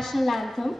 National anthem.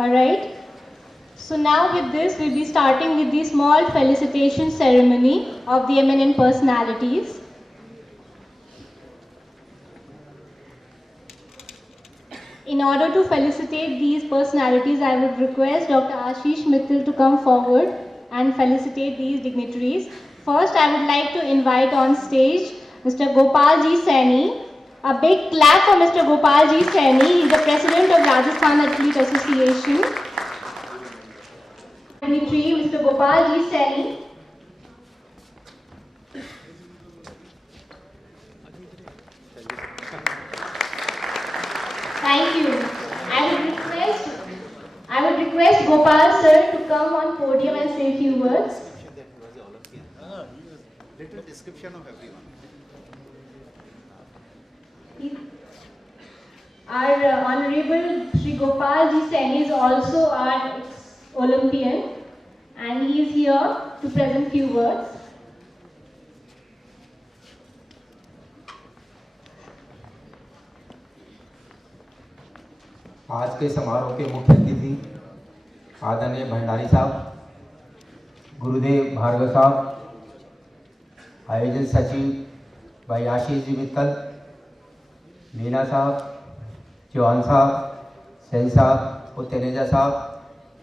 Alright, so now with this we'll be starting with the small felicitation ceremony of the eminent personalities. In order to felicitate these personalities, I would request Dr. Ashish Mittal to come forward and felicitate these dignitaries. First, I would like to invite on stage Mr. Gopal Ji Saini. A big clap for Mr. Gopal Ji Saini. He is the president of Rajasthan Athlete Association. Dignitary Mr. Gopal Ji Saini. Thank you. I would request Gopal sir to come on podium and say a few words. Little description of everyone. Our Honorable Shri Gopal Ji Saini is also our Olympian and he is here to present few words. आज के समारोह के मुख्य अतिथि आदरणीय भंडारी साहब, गुरुदेव भार्गव साहब, आयोजन सचिव भाई आशीष जी मित्तल, मीना साहब, चौहान साहब, सैन साहब और तेनेजा साहब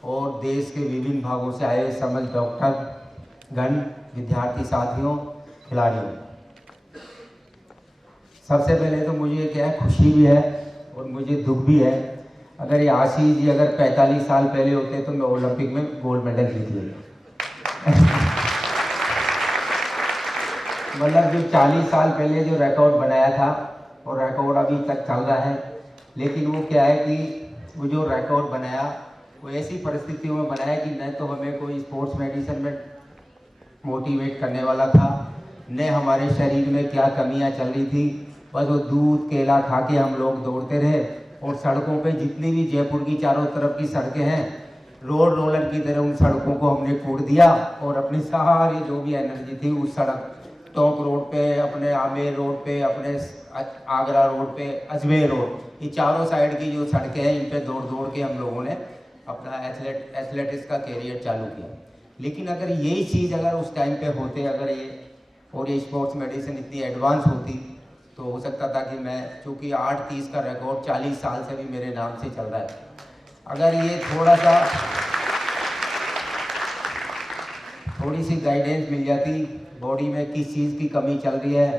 और देश के विभिन्न भागों से आए समस्त डॉक्टर गण, विद्यार्थी साथियों, खिलाड़ियों, सबसे पहले तो मुझे क्या है, खुशी भी है और मुझे दुख भी है। अगर ये आशीष जी अगर 45 साल पहले होते तो मैं ओलंपिक में गोल्ड मेडल जीत लेता। मतलब जो 40 साल पहले जो रिकॉर्ड बनाया था और रिकॉर्ड अभी तक चल रहा है, लेकिन वो क्या है कि वो जो रिकॉर्ड बनाया वो ऐसी परिस्थितियों में बनाया कि न तो हमें कोई स्पोर्ट्स मेडिसिन में मोटिवेट करने वाला था, न हमारे शरीर में क्या कमियां चल रही थी। बस वो दूध केला खा के हम लोग दौड़ते रहे और सड़कों पे जितनी भी जयपुर की चारों तरफ की सड़कें हैं, रोड रोलर की तरह उन सड़कों को हमने कूद दिया और अपनी सारी जो भी एनर्जी थी उस सड़क टोंक रोड पे, अपने आमेर रोड पे, अपने आगरा रोड पे, अजमेर रोड, ये चारों साइड की जो सड़कें हैं इन पे दौड़ दौड़ के हम लोगों ने अपना एथलेटिक्स का कैरियर चालू किया। लेकिन अगर यही चीज़ अगर उस टाइम पे होते, अगर ये स्पोर्ट्स मेडिसिन इतनी एडवांस होती तो हो सकता था कि मैं, चूँकि 8:30 का रिकॉर्ड 40 साल से भी मेरे नाम से चल रहा है, अगर ये थोड़ी सी गाइडेंस मिल जाती, बॉडी में किस चीज़ की कमी चल रही है,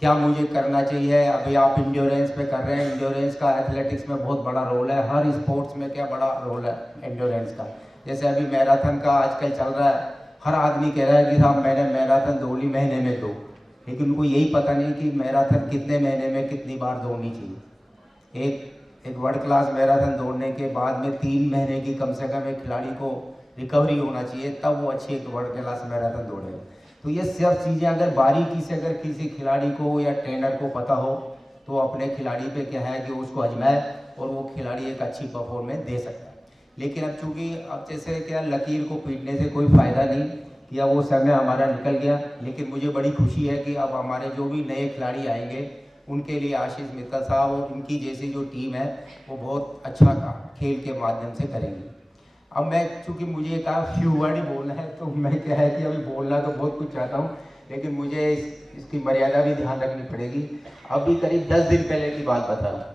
क्या मुझे करना चाहिए। अभी आप इंड्योरेंस पे कर रहे हैं, इंड्योरेंस का एथलेटिक्स में बहुत बड़ा रोल है, हर स्पोर्ट्स में क्या बड़ा रोल है इंड्योरेंस का। जैसे अभी मैराथन का आजकल चल रहा है, हर आदमी कह रहा है कि साहब मैंने मैराथन दौड़ ली महीने में दो, लेकिन उनको यही पता नहीं कि मैराथन कितने महीने में कितनी बार दौड़नी चाहिए। एक वर्ल्ड क्लास मैराथन दौड़ने के बाद में 3 महीने की कम से कम एक खिलाड़ी को रिकवरी होना चाहिए, तब वो अच्छी एक वर्ल्ड क्लास मैराथन दौड़ेगा। तो ये सब चीज़ें अगर बारीकी से अगर किसी खिलाड़ी को या ट्रेनर को पता हो तो अपने खिलाड़ी पे क्या है कि उसको आजमाए और वो खिलाड़ी एक अच्छी परफॉर्मेंस दे सकता है। लेकिन अब चूँकि अब जैसे क्या लकीर को पीटने से कोई फ़ायदा नहीं, या वो समय हमारा निकल गया। लेकिन मुझे बड़ी खुशी है कि अब हमारे जो भी नए खिलाड़ी आएंगे उनके लिए आशीष मित्तल साहब और उनकी जैसी जो टीम है वो बहुत अच्छा खेल के माध्यम से करेंगी। अब मैं चूँकि मुझे कहा फ्यू वर्ड ही बोलना है, तो मैं क्या है कि अभी बोलना तो बहुत कुछ चाहता हूँ, लेकिन मुझे इसकी मर्यादा भी ध्यान रखनी पड़ेगी। अभी करीब 10 दिन पहले की बात बता रहा हूँ।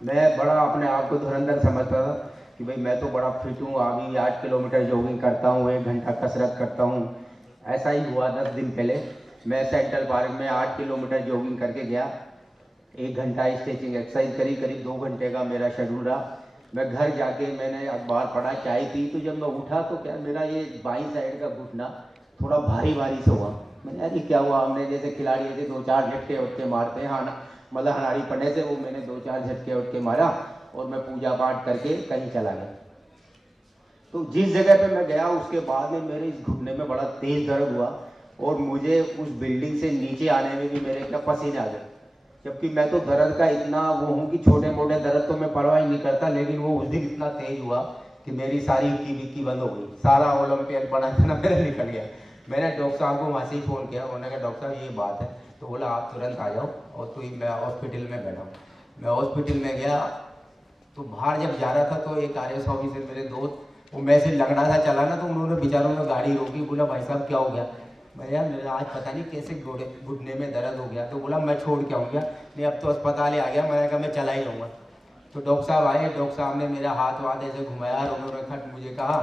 मैं बड़ा अपने आप को धुरंधर समझता था कि भाई मैं तो बड़ा फिट हूँ, अभी 8 किलोमीटर जॉगिंग करता हूँ, 1 घंटा कसरत करता हूँ। ऐसा ही हुआ 10 दिन पहले। मैं सेंट्रल पार्क में 8 किलोमीटर जॉगिंग करके गया, 1 घंटा स्ट्रेचिंग एक्सरसाइज करी, करीब 2 घंटे का मेरा शेड्यूल रहा। मैं घर जाके मैंने अखबार पढ़ा, चाय पी, तो जब मैं उठा तो क्या मेरा ये बाई साइड का घुटना थोड़ा भारी भारी से हुआ। मैंने अरे क्या हुआ, हमने जैसे खिलाड़ी ऐसे 2-4 झटके उठके मारते हैं, हाँ मतलब हनाड़ी पड़ने से, वो मैंने 2-4 झटके उठ के मारा और मैं पूजा पाठ करके कहीं चला गया। तो जिस जगह पे मैं गया उसके बाद में मेरे इस घुटने में बड़ा तेज दर्द हुआ और मुझे उस बिल्डिंग से नीचे आने में भी मेरे क्या पसीने आ गए। जबकि मैं तो दर्द का इतना वो हूँ कि छोटे मोटे दर्द तो मैं परवाह ही नहीं करता, लेकिन वो उस दिन इतना तेज हुआ कि मेरी सारी की बंद हो गई, सारा ओलंपियन पढ़ा था ना मेरा निकल गया। मैंने डॉक्टर साहब को वहाँ से ही फ़ोन किया, उन्होंने कहा डॉक्टर साहब ये बात है, तो बोला आप तुरंत आ जाओ और तो मैं हॉस्पिटल में बैठा। मैं हॉस्पिटल में गया तो बाहर जब जा रहा था तो एक RS ऑफिसर मेरे दोस्त, वो मैं से लगना था चला ना, तो उन्होंने बेचारों ने गाड़ी रोकी, बोला भाई साहब क्या हो गया। मैं यार मेरा आज पता नहीं कैसे घुटने में दर्द हो गया। तो बोला मैं छोड़ के आऊँगा, नहीं अब तो अस्पताल ही आ गया। मैंने कहा मैं चला ही रहूँगा। तो डॉक्टर साहब आए, डॉक्टर साहब ने मेरा हाथ वाथ ऐसे घुमाया और उन्होंने मुझे कहा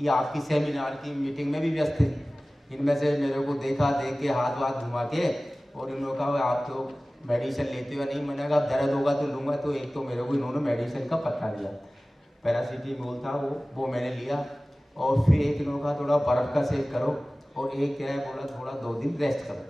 ये आपकी सेमिनार की मीटिंग में भी व्यस्त थे। इनमें से मेरे को देखा, देख के हाथ वाथ घुमा के, और इन्होंने कहा आप तो मेडिसिन लेते हो नहीं। मैंने कहा दर्द होगा तो लूँगा। तो एक तो मेरे को इन्होंने मेडिसिन का पत्ता दिया, पैरासीटामोल था वो मैंने लिया, और फिर एक इन्होंने कहा थोड़ा बर्फ़ का सेक करो, और एक क्या है बोला थोड़ा 2 दिन रेस्ट करो,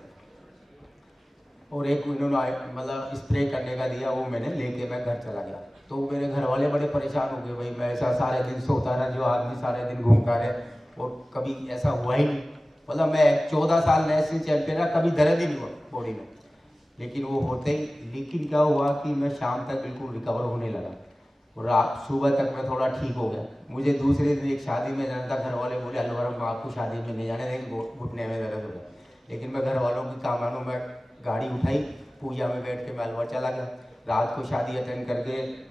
और एक इन्होंने मतलब स्प्रे करने का दिया, वो मैंने लेके मैं घर चला गया। तो मेरे घर वाले बड़े परेशान हो गए, भाई मैं ऐसा सारे दिन सोता रहा, जो आदमी सारे दिन घूमता रहे, और कभी ऐसा हुआ ही नहीं। मतलब मैं 14 साल नेशनल चैंपियन रहा, कभी दर्द ही नहीं हुआ बॉडी में, लेकिन वो होते ही। लेकिन क्या हुआ कि मैं शाम तक बिल्कुल रिकवर होने लगा, और रात सुबह तक मैं थोड़ा ठीक हो गया। मुझे दूसरे दिन एक शादी में जाना था, घर वाले बोले अलवर में आपको शादी में नहीं जाने देंगे, घुटने में दर्द हो गया। लेकिन मैं घर वालों की काम मानूँ, मैं गाड़ी उठाई, पूजा में बैठ के मैं अलवर चला गया। रात को शादी अटेंड करके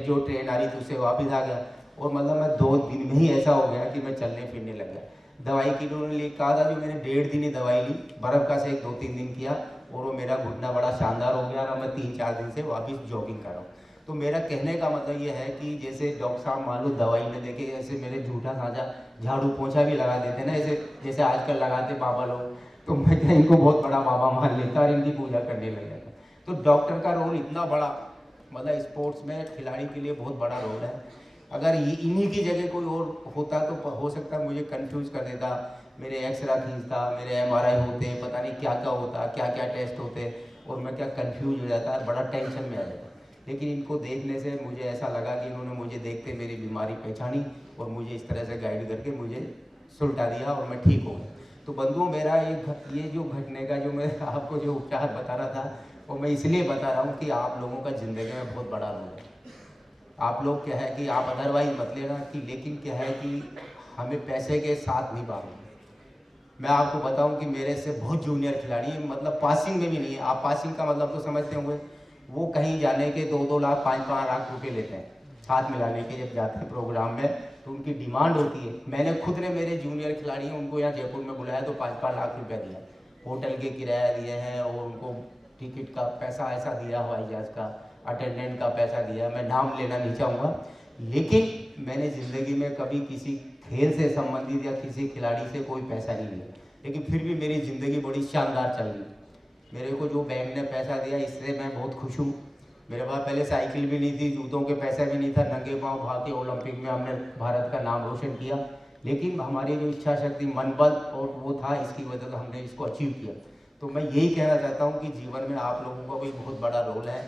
जो ट्रेन आ रही थी उससे वापस आ गया, और मतलब मैं 2 दिन में ही ऐसा हो गया कि मैं चलने फिरने लग गया। दवाई की उन्होंने लिए कहा था, जो मैंने 1.5 दिन ही दवाई ली, बर्फ़ का सेक 2-3 दिन किया, और वो मेरा घुटना बड़ा शानदार हो गया, और मैं 3-4 दिन से वापस जॉगिंग कर रहा हूँ। तो मेरा कहने का मतलब ये है कि जैसे डॉक्टर साहब मान लो दवाई में देखे, ऐसे मेरे झूठा साझा झाड़ू पोछा भी लगा देते ना, ऐसे जैसे आजकल लगाते बाबा लोग, तो मैं क्या इनको बहुत बड़ा बाबा मान लेता और इनकी पूजा करने लग जाता। तो डॉक्टर का रोल इतना बड़ा, मतलब स्पोर्ट्स में खिलाड़ी के लिए बहुत बड़ा रोल है। अगर ये इन्हीं की जगह कोई और होता तो हो सकता मुझे कंफ्यूज कर देता, मेरे एक्सरा खींचता, मेरे MRI होते, पता नहीं क्या क्या होता, क्या क्या टेस्ट होते, और मैं क्या कंफ्यूज हो जाता, बड़ा टेंशन में आ जाता। लेकिन इनको देखने से मुझे ऐसा लगा कि इन्होंने मुझे देखते मेरी बीमारी पहचानी, और मुझे इस तरह से गाइड करके मुझे सुलटा दिया, और मैं ठीक हो गया। तो बंधुओं मेरा ये जो घटने का जो मैं आपको जो उपचार बता रहा था, वो मैं इसलिए बता रहा हूँ कि आप लोगों का ज़िंदगी में बहुत बड़ा रोल है। आप लोग क्या है कि आप अदरवाइज मत लेना कि, लेकिन क्या है कि हमें पैसे के साथ नहीं भागना। मैं आपको बताऊं कि मेरे से बहुत जूनियर खिलाड़ी हैं, मतलब पासिंग में भी नहीं है। आप पासिंग का मतलब तो समझते होंगे, वो कहीं जाने के 2-2 लाख 5-5 लाख रुपए लेते हैं हाथ मिलाने के, जब जाते हैं प्रोग्राम में तो उनकी डिमांड होती है। मैंने खुद ने मेरे जूनियर खिलाड़ी हैं उनको यहाँ जयपुर में बुलाया तो 5-5 लाख रुपया दिया, होटल के किराया दिए हैं, और उनको टिकट का पैसा ऐसा दिया, हवाई जहाज़ का अटेंडेंट का पैसा दिया। मैं नाम लेना नहीं चाहूँगा, लेकिन मैंने ज़िंदगी में कभी किसी खेल से संबंधित या किसी खिलाड़ी से कोई पैसा नहीं लिया, लेकिन फिर भी मेरी ज़िंदगी बड़ी शानदार चल रही। मेरे को जो बैंक ने पैसा दिया इससे मैं बहुत खुश हूँ। मेरे पास पहले साइकिल भी नहीं थी, जूतों के पैसे भी नहीं था, नंगे पाँव भाग के ओलंपिक में हमने भारत का नाम रोशन किया, लेकिन हमारी जो इच्छा शक्ति, मन बल और वो था, इसकी वजह से हमने इसको अचीव किया। तो मैं यही कहना चाहता हूँ कि जीवन में आप लोगों का भी बहुत बड़ा रोल है।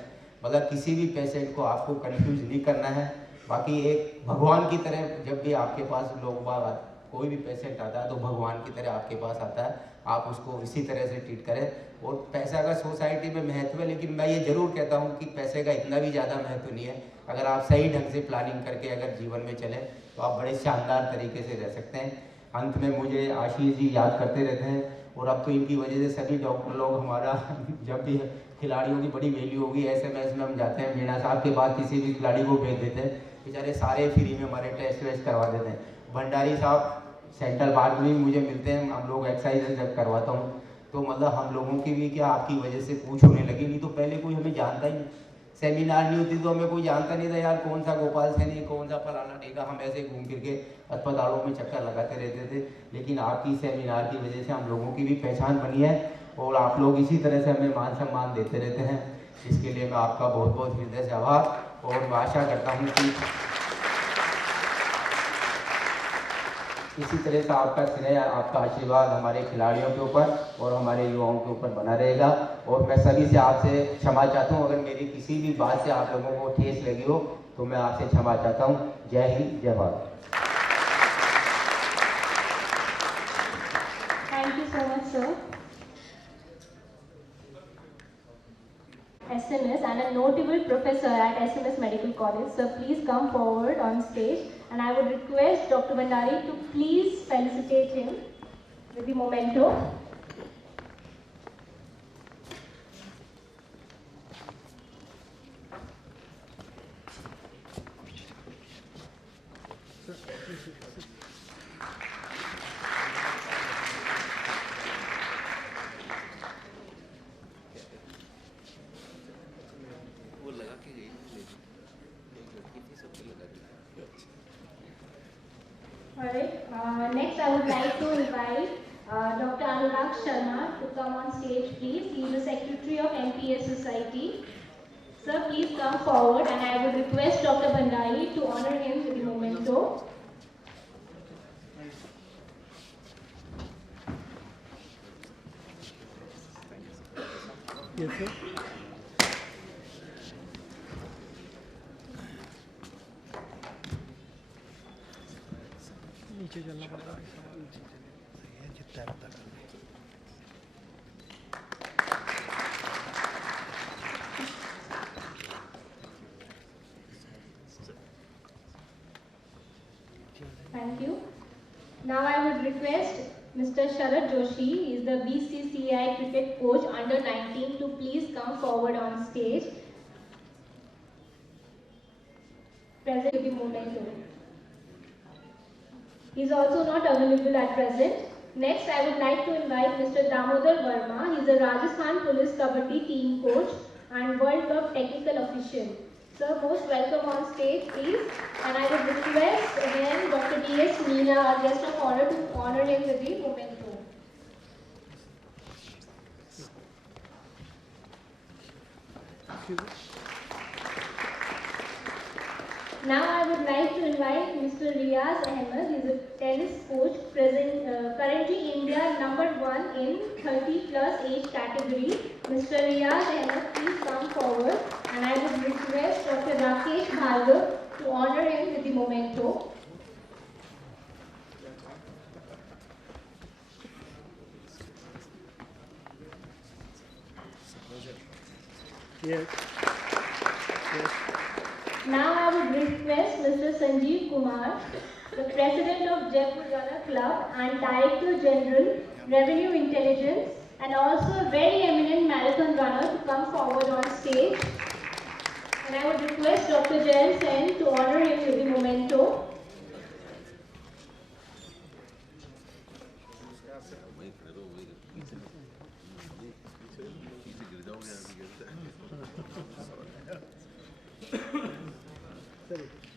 मतलब किसी भी पेशेंट को आपको कन्फ्यूज नहीं करना है। बाकी एक भगवान की तरह जब भी आपके पास लोग बाग कोई भी पेशेंट आता है तो भगवान की तरह आपके पास आता है, आप उसको इसी तरह से ट्रीट करें। और पैसा का सोसाइटी में महत्व है, लेकिन मैं ये जरूर कहता हूँ कि पैसे का इतना भी ज़्यादा महत्व नहीं है। अगर आप सही ढंग से प्लानिंग करके अगर जीवन में चलें तो आप बड़े शानदार तरीके से रह सकते हैं। अंत में मुझे आशीष जी याद करते रहते हैं, और अब तो इनकी वजह से सभी डॉक्टर लोग हमारा जब भी खिलाड़ियों की बड़ी वैल्यू होगी, SMS में हम जाते हैं मीणा साहब के पास किसी भी खिलाड़ी को भेज देते हैं, बेचारे सारे फ्री में हमारे टेस्ट वेस्ट करवा देते हैं। भंडारी साहब सेंट्रल पार्क में भी मुझे मिलते हैं, हम लोग एक्सरसाइज जब करवाता हूँ तो मतलब हम लोगों की भी क्या आपकी वजह से पूछ होने लगी, नहीं तो पहले कोई हमें जानता ही नहीं। सेमिनार नहीं होती तो हमें कोई जानता नहीं था यार कौन सा गोपाल सैनी, कौन सा फलाना टीका, हम ऐसे घूम फिर के अस्पतालों में चक्कर लगाते रहते थे। लेकिन आपकी सेमिनार की वजह से हम लोगों की भी पहचान बनी है और आप लोग इसी तरह से हमें मान सम्मान देते रहते हैं। इसके लिए मैं आपका बहुत बहुत हृदय से आभार, और मैं आशा करता हूँ कि इसी तरह से आपका स्नेह, आपका आशीर्वाद हमारे खिलाड़ियों के ऊपर और हमारे युवाओं के ऊपर बना रहेगा। और मैं सभी से आपसे क्षमा चाहता हूँ, अगर मेरी किसी भी बात से आप लोगों को ठेस लगी हो तो मैं आपसे क्षमा चाहता हूँ। जय हिंद, जय Bharat. Thank you so much, sir. SMS and a notable professor at SMS Medical College. Sir, please come forward on stage, and I would request Dr. Bhandari to please felicitate him with the memento. वो लगा के गई एक लड़की थी, सबको लगा दी। Alright, next I would like to invite Dr. Anurag Sharma to come on stage, please. He is the Secretary of NPS Society. Sir, please come forward, and I would request Dr. Bhandari to honor him with the memento. Yes, sir. नीचे चलना पड़ेगा। Thank you. Now I would request Mr. Sharad Joshi, he is the BCCI cricket coach under 19, to please come forward on stage. Present with the memento. He is also not available at present. Next, I would like to invite Mr. Damodar Verma. He is a Rajasthan Police Kabaddi team coach and World Cup technical official. Sir, most welcome on stage, please. And I would request again Dr. D.S. Meena, our guest of honor, to honor him with the memento. Now I would like to invite Mr. Riaz Ahmed. He is a tennis coach, currently India #1 in 30 plus age category. Mr. Riaz Ahmed, please come forward, and I would request Dr. Rakesh Bhargav to honor him with the memento. Yes. Yes. Now I would request Mr. Sanjeev Kumar, the President of Jaipur Runner Club and Director General, Revenue Intelligence, and also a very eminent marathon runner, to come forward on stage. And I would request Dr. Jayant Sen to honor him with the memento.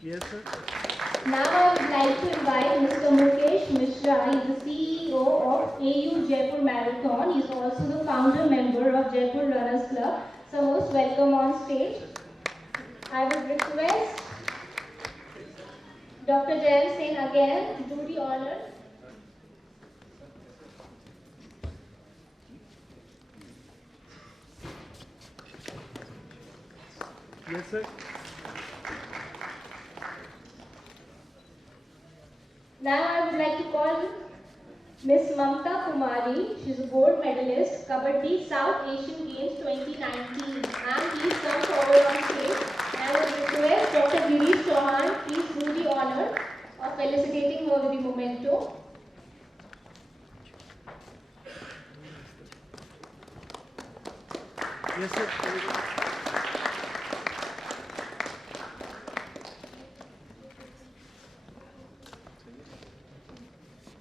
Yes, sir. Now I would like to invite Mr. Mukesh Mishra. He is the CEO of AU Jaipur Marathon. He is also the founder member of Jaipur Runners Club. So most welcome on stage. I would request Dr. Jayant Sen again to do the honor. Yes, sir. Now I would like to call Miss Mamta Kumari. She is a gold medalist, Kabaddi South Asian Games 2019. Ma'am, please come forward on stage. I would request Dr. Girish Chauhan, please do the honor of felicitating her with the memento. Yes, sir.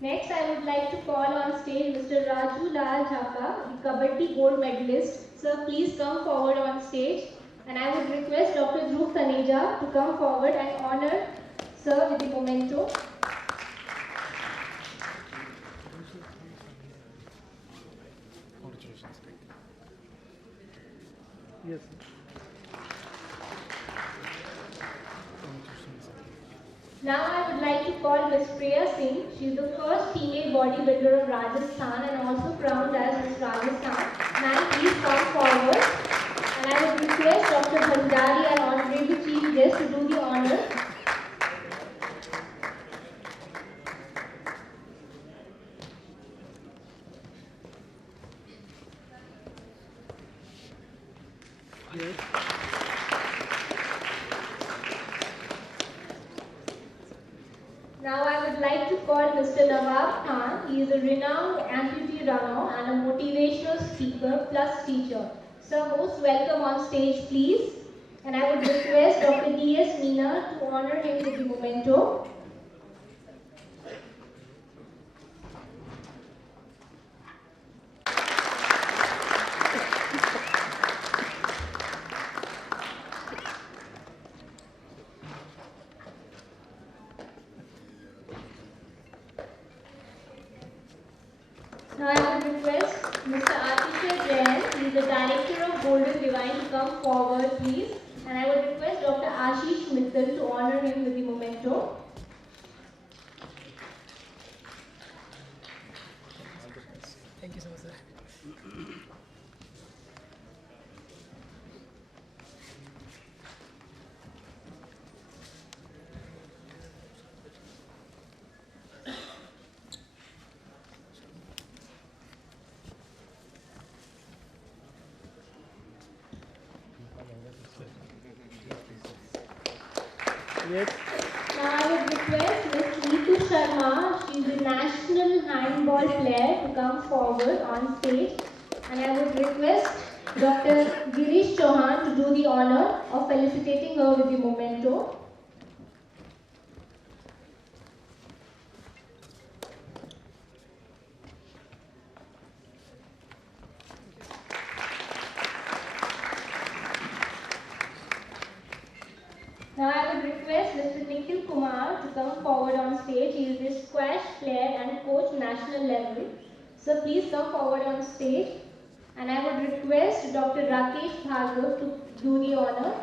Next, I would like to call on stage Mr. Raju Lal Jhaka, the Kabaddi gold medalist. Sir, please come forward on stage. And I would request Dr. Dhruv Taneja to come forward and honor Sir with the memento. Yes. Now I would like to call Ms. Priya Singh. She is the first female bodybuilder of Rajasthan and also crowned as Miss Rajasthan. Ma'am, please come forward. And I would request Dr. Bhandari, our Honorable Chief Guest, to do the honor. Yes. Now I would like to call Mr. Nawab Khan. He is a renowned amputee runner and a motivational speaker plus teacher. Sir, most welcome on stage, please. And I would request Dr. D.S. Meena to honor him with the memento. Now I would request Mr. Atisha Jain, he is the Director of Golden Divine, to come forward, please. And I would request Dr. Ashish Mittal to honor him with the memento. Thank you so much, sir. Yes. Now I would request Ms. Neetu Sharma, she is a national handball player, to come forward on stage. And I would request Dr. Girish Chauhan to do the honor of felicitating her with the memento. Now I would request Mr. Nikhil Kumar to come forward on stage. He is a squash player and coach national level. So please come forward on stage. And I would request Dr. Rakesh Bhargav to do the honor.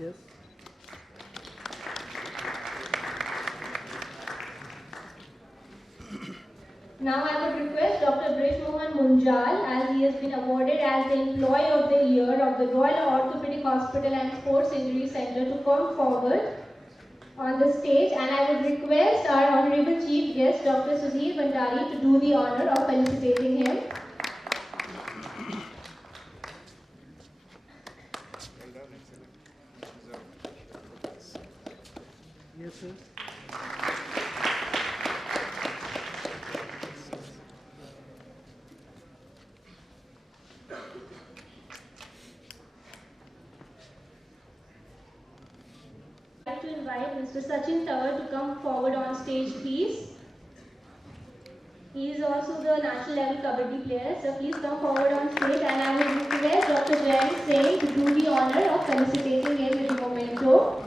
Yes. Now I would request Dr. Brij Mohan Munjal, as he has been awarded as the Employee of the Year of the Royal Orthopedic Hospital and Sports Injury Center, to come forward on the stage. And I would request our Honorable Chief Guest, Dr. Sudhir Bhandari, to do the honor of felicitating him. Yes, sir. I'd like to invite Mr. Sachin Tawar to come forward on stage, please. He is also the national level kabaddi player, so please come forward on stage. And I will request Dr. Jayant Singh to do the honor of felicitating him with the memento.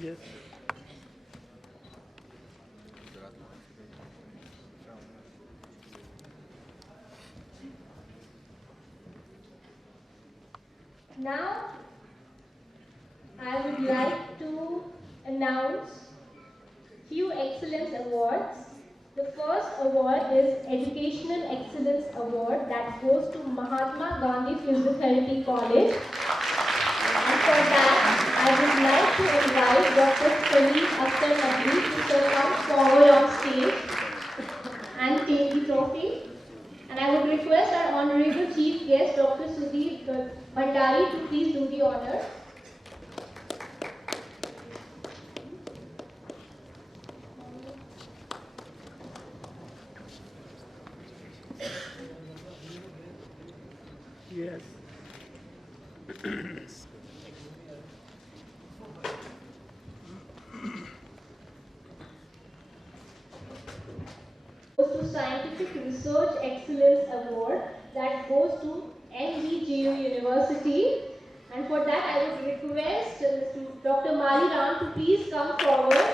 Yes. Now, I would like to announce few excellence awards. The first award is Educational Excellence Award, that goes to Mahatma Gandhi Physiotherapy College. And for that, I would like to invite Dr. Salim Akhtar Naqvi to come forward on stage and take the trophy. And I would request our Honorable Chief Guest, Dr. Sudhir Bhandari, to please do the honor. Yes. Goes to Scientific Research Excellence Award that goes to NDJU University. And for that, I would request Dr. Mali Ram to please come forward.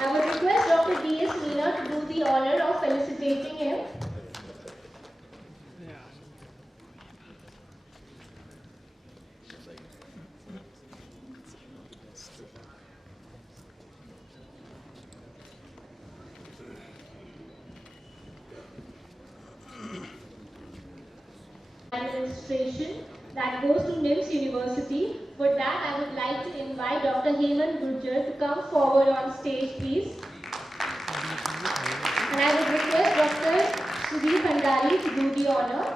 I would request Dr. D.S. Meena to do the honor of felicitating him. Administration that goes to NIMS University. For that, I would like to invite Dr. Hemant Gurjar to come forward on stage, please. And I would request Dr. Sudhir Bhandari to do the honor.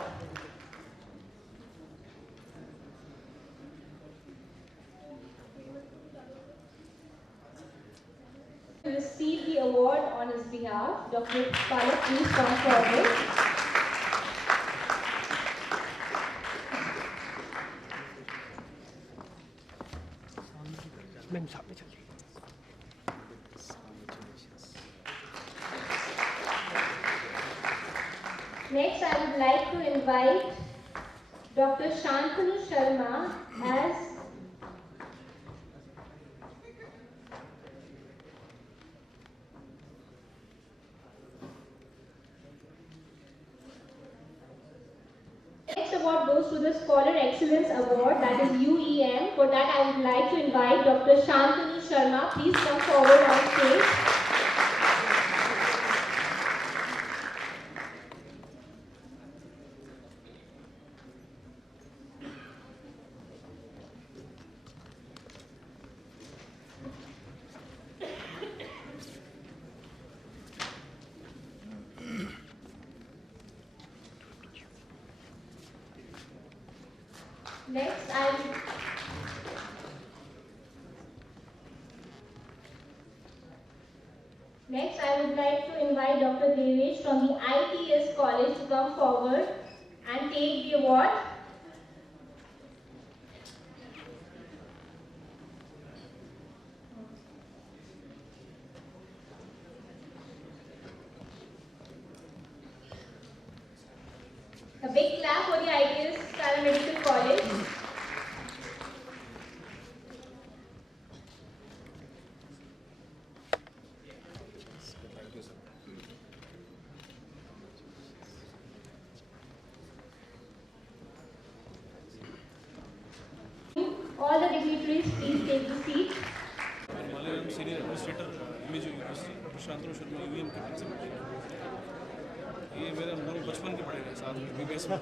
To receive the award on his behalf, Dr. Palak, please come forward. Ma'am सामने चलिए. Next, I would like to invite Dr. Shantanu Sharma as Next award goes to the Scholar Excellence Award, that is UEM. For that, I would like to invite Dr. Shantanu Sharma. Please come forward on stage. Next, I would like to invite Dr. Devesh from the ITS College to come forward and take the award. A big clap for the ITS Paramedical College. All the dignitaries, please take the seat. Malayalam Senior Administrator, image university, Shantanu Sharma UM के principal. ये मेरे हम लोग बचपन के पढ़े हैं साथ में बीबीएस में.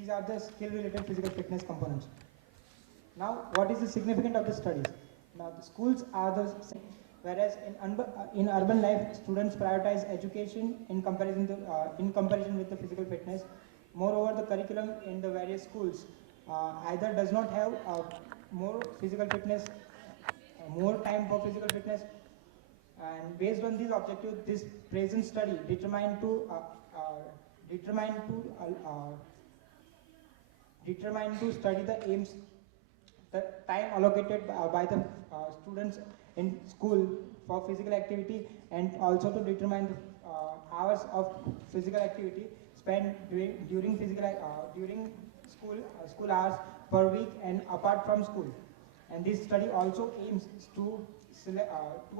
These are the skill-related physical fitness components. Now, what is the significance of the studies? Now, the schools are the same, whereas in urban life, students prioritize education in comparison with the physical fitness. Moreover, the curriculum in the various schools either does not have more physical fitness, more time for physical fitness, and based on these objectives, this present study determined to study the aims the time allocated by the students in school for physical activity, and also to determine the hours of physical activity spent during school hours per week and apart from school. And this study also aims to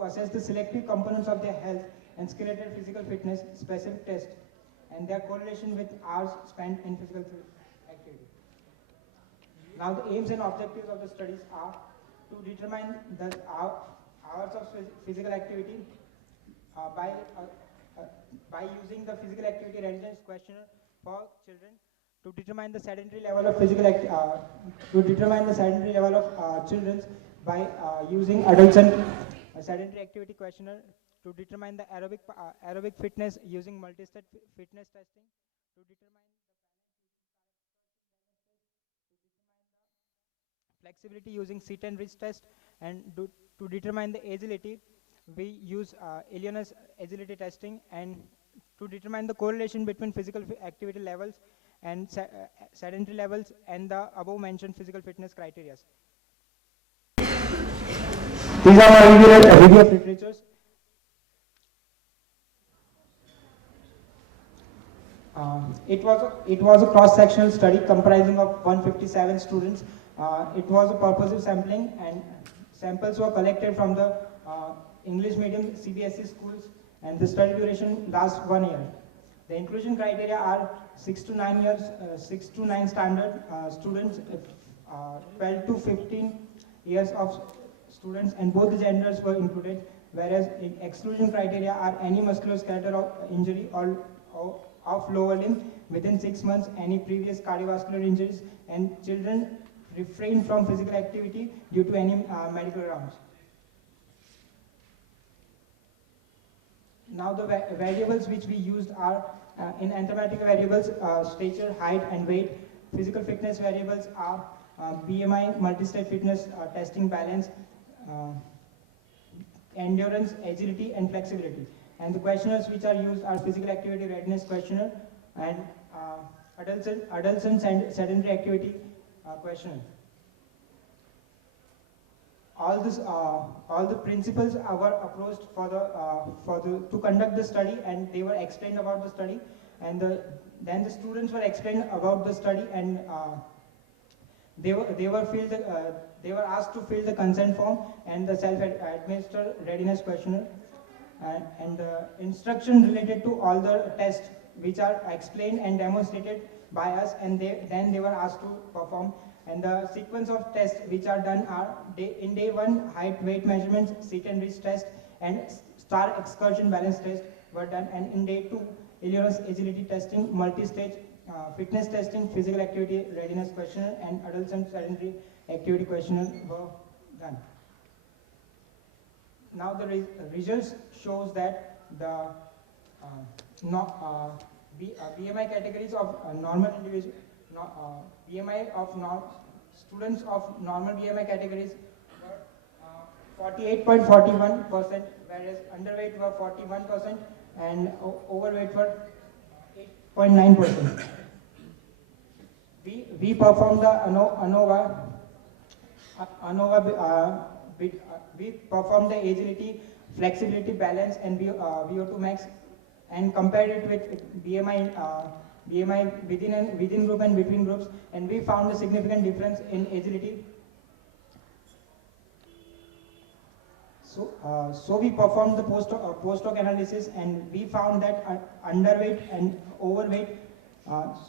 assess the selective components of their health and skill-related physical fitness specific tests and their correlation with hours spent in physical activity. Now the aims and objectives of the studies are to determine the hours of physical activity by using the physical activity readiness questionnaire for children, to determine the sedentary level of children by using Adolescent sedentary activity questionnaire, to determine the aerobic fitness using multi-state fitness testing, to determine flexibility using sit and reach test, and to determine the agility we use Illinois agility testing, and to determine the correlation between physical activity levels and sedentary levels and the above mentioned physical fitness criteria. These are my review of literatures. It was a cross-sectional study comprising of 157 students. It was a purposive sampling, and samples were collected from the English medium CBSE schools, and the study duration lasts 1 year. The inclusion criteria are 6 to 9 standard students, 12 to 15 years of students, and both the genders were included, whereas in exclusion criteria are any musculoskeletal injury or of lower limb within 6 months, any previous cardiovascular injuries, and children refrain from physical activity due to any medical grounds. Now the variables which we used are in anthropometric variables, stature, height and weight. Physical fitness variables are BMI, multi-state fitness testing, balance, endurance, agility and flexibility. And the questionnaires which are used are physical activity readiness questionnaire and adolescent sedentary activity questionnaire. All the principals were approached to conduct the study, and they were explained about the study, and then the students were explained about the study, and they were asked to fill the consent form and the self-administered readiness questionnaire, and the instruction related to all the tests which are explained and demonstrated by us, and then they were asked to perform. And the sequence of tests which are done are in day 1, height, weight measurements, sit and reach test, and star excursion balance test were done. And in day 2, Illinois agility testing, multi-stage fitness testing, physical activity readiness questionnaire, and adolescent sedentary activity questionnaire were done. Now the results shows that the BMI categories of normal individual, BMI of students of normal BMI categories were 48.41%, whereas underweight were 41% and overweight were 8.9%. We performed the we performed the agility, flexibility, balance, and VO2 max, and compared it with BMI within group and between groups, and we found a significant difference in agility. So we performed the post hoc analysis, and we found that underweight and overweight.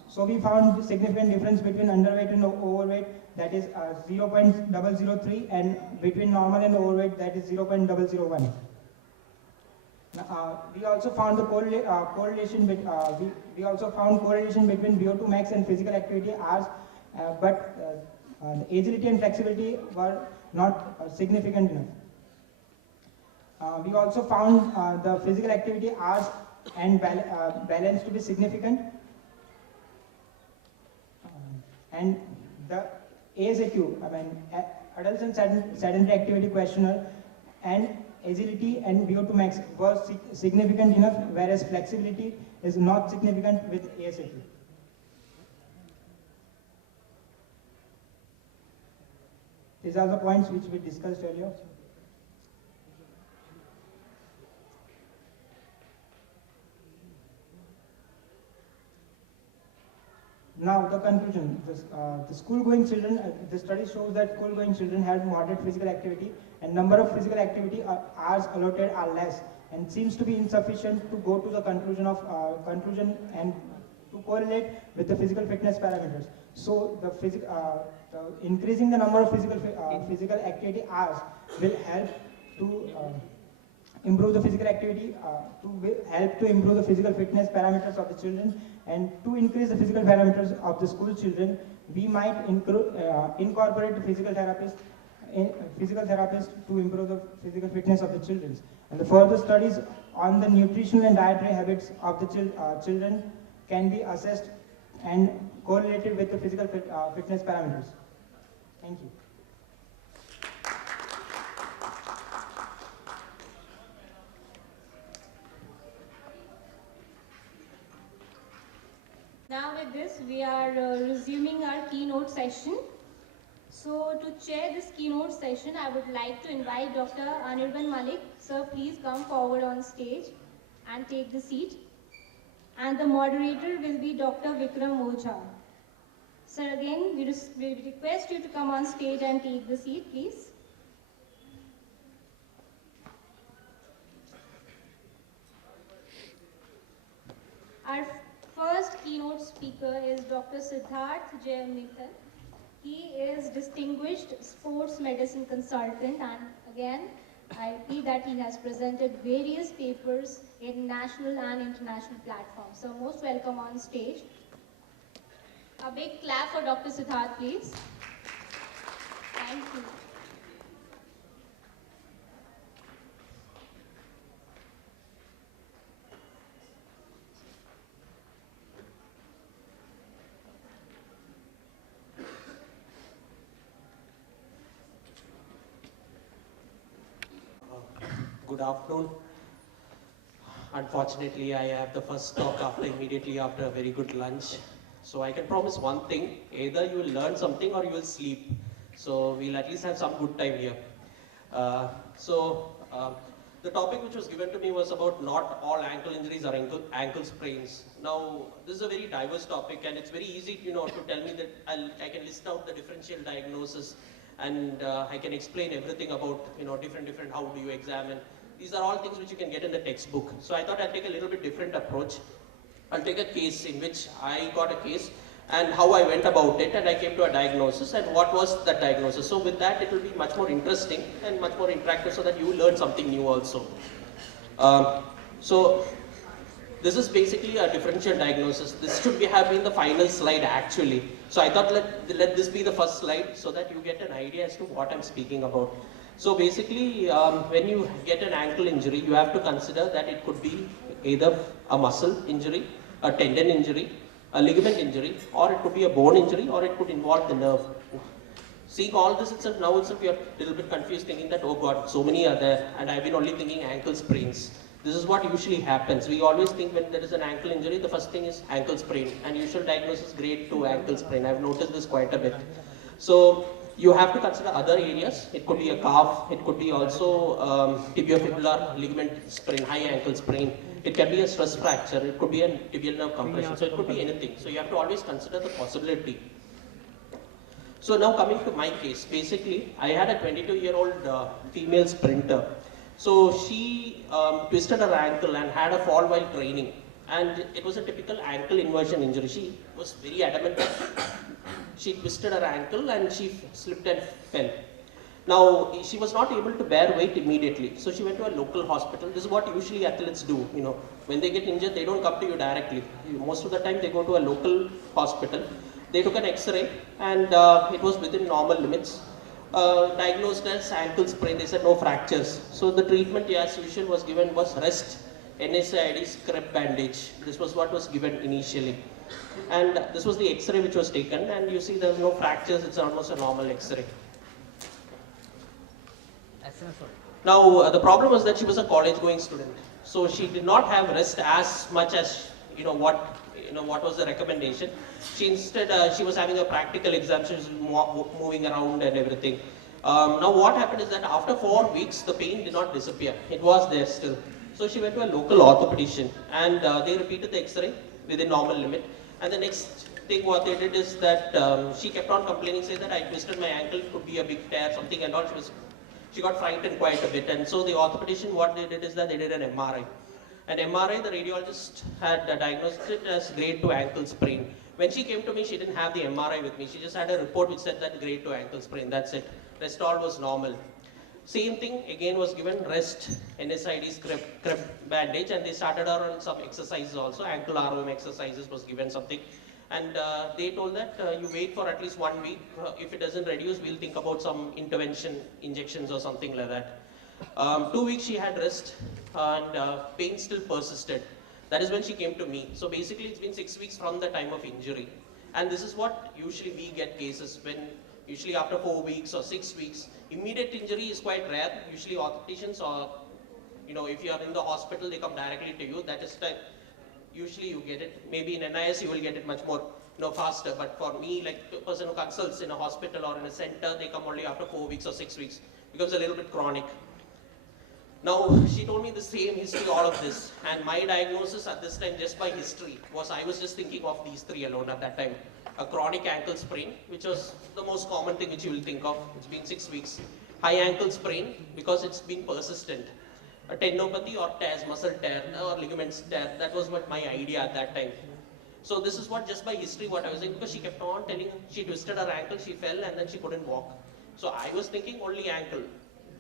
So we found significant difference between underweight and overweight, that is 0.003, and between normal and overweight, that is 0.001. We also found the correlation between VO2 max and physical activity hours, but the agility and flexibility were not significant enough. We also found the physical activity hours and balance to be significant, and the ASAQ, adolescent sedentary activity questionnaire, and agility and VO2 max was significant enough, whereas flexibility is not significant with ASAQ. These are the points which we discussed earlier. Now the conclusion, the school-going children, the study shows that school-going children have moderate physical activity and number of physical activity hours allotted are less and seems to be insufficient to go to the conclusion and to correlate with the physical fitness parameters. So increasing the number of physical activity hours will help to improve the physical activity, help to improve the physical fitness parameters of the children, and to increase the physical parameters of the school children, we might incorporate the physical therapist to improve the physical fitness of the children. And the further studies on the nutritional and dietary habits of the children can be assessed and correlated with the physical fitness parameters. Thank you. Now with this, we are resuming our keynote session. So to chair this keynote session, I would like to invite Dr. Anirban Malik. Sir, please come forward on stage and take the seat. And the moderator will be Dr. Vikram Ojha. Sir, again, we request you to come on stage and take the seat, please. Our first keynote speaker is Dr. Siddharth Jayamnithan. He is distinguished sports medicine consultant, and again, I repeat that he has presented various papers in national and international platforms. So most welcome on stage. A big clap for Dr. Siddharth, please. Thank you. Good afternoon. Unfortunately, I have the first talk immediately after a very good lunch. So I can promise one thing, either you will learn something or you will sleep. So we'll at least have some good time here. The topic which was given to me was about not all ankle injuries are ankle sprains. Now, this is a very diverse topic, and it's very easy, to tell me that I can list out the differential diagnosis, and I can explain everything about, different, how do you examine. These are all things which you can get in the textbook. So I thought I'll take a little bit different approach. I'll take a case in which I got a case and how I went about it, and I came to a diagnosis and what was that diagnosis. So with that, it will be much more interesting and much more interactive so that you learn something new also. So this is basically a differential diagnosis. This should have been the final slide actually. So I thought let this be the first slide so that you get an idea as to what I'm speaking about. So basically, when you get an ankle injury, you have to consider that it could be either a muscle injury, a tendon injury, a ligament injury, or it could be a bone injury, or it could involve the nerve. Seeing all this itself, now itself you're a little bit confused thinking that, oh God, so many are there, and I've been only thinking ankle sprains. This is what usually happens. We always think when there is an ankle injury, the first thing is ankle sprain, and usual diagnosis grade 2 ankle sprain. I've noticed this quite a bit. So you have to consider other areas. It could be a calf, it could be also tibiofibular ligament sprain, high ankle sprain. It can be a stress fracture, it could be a tibial nerve compression, so it could be anything. So you have to always consider the possibility. So now coming to my case, basically I had a 22-year-old female sprinter. So she twisted her ankle and had a fall while training, and it was a typical ankle inversion injury. She was very adamant that she twisted her ankle and she slipped and fell. Now, she was not able to bear weight immediately, so she went to a local hospital. This is what usually athletes do, when they get injured, they don't come to you directly. Most of the time, they go to a local hospital. They took an X-ray, and it was within normal limits. Diagnosed as ankle sprain, they said no fractures. So the treatment, as usual, was given was rest, NSAID, scrap bandage. This was what was given initially. And this was the X-ray which was taken, and you see there's no fractures, it's almost a normal X-ray. Now, the problem was that she was a college-going student, so she did not have rest as much as what was the recommendation. She instead she was having a practical exam, she was moving around and everything. Now what happened is that after 4 weeks, the pain did not disappear. It was there still. So she went to a local orthopedician and they repeated the X-ray within normal limit. And the next thing what they did is that she kept on complaining, saying that I twisted my ankle, it could be a big tear, something and all. She got frightened quite a bit. And so the orthopedician, what they did is that they did an MRI. An MRI, the radiologist had diagnosed it as grade 2 ankle sprain. When she came to me, she didn't have the MRI with me. She just had a report which said that grade 2 ankle sprain, that's it. Rest all was normal. Same thing again was given, rest, NSID crepe bandage, and they started her on some exercises also, ankle ROM exercises was given something. And they told that you wait for at least 1 week. If it doesn't reduce, we'll think about some intervention, injections or something like that. 2 weeks she had rest and pain still persisted. That is when she came to me. So basically it's been 6 weeks from the time of injury. And this is what usually we get cases when usually after 4 weeks or 6 weeks. Immediate injury is quite rare. Usually orthopedicians or, if you are in the hospital, they come directly to you. That is time. Usually you get it. Maybe in NIS you will get it much more faster. But for me, like a person who consults in a hospital or in a center, they come only after 4 weeks or 6 weeks. It becomes a little bit chronic. Now, she told me the same history, all of this. And my diagnosis at this time, just by history, was I was just thinking of these three alone at that time. A chronic ankle sprain, which was the most common thing which you will think of. It's been 6 weeks. High ankle sprain, because it's been persistent. A tendinopathy or tears, muscle tear or ligaments tear. That was what my idea at that time. So this is what, just by history, what I was saying, because she kept on telling, she twisted her ankle, she fell, and then she couldn't walk. So I was thinking only ankle.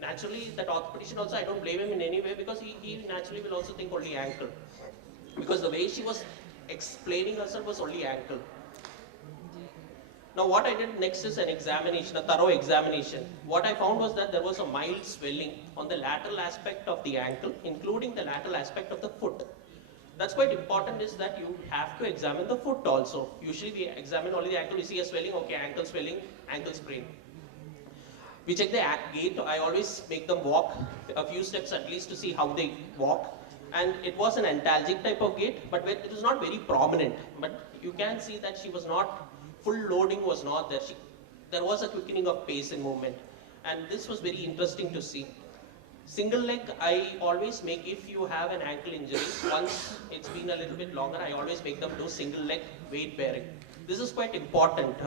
Naturally, that orthopedician also, I don't blame him in any way, because he naturally will also think only ankle. Because the way she was explaining herself was only ankle. Now what I did next is an examination, a thorough examination. What I found was that there was a mild swelling on the lateral aspect of the ankle, including the lateral aspect of the foot. That's quite important, is that you have to examine the foot also. Usually we examine only the ankle, we see a swelling, okay, ankle swelling, ankle sprain. We check the gait. I always make them walk a few steps at least to see how they walk. And it was an antalgic type of gait, but it was not very prominent. But you can see that she was not, full loading was not there. There was a quickening of pace in movement. And this was very interesting to see. Single leg, I always make, if you have an ankle injury, once it's been a little bit longer, I always make them do single leg weight bearing. This is quite important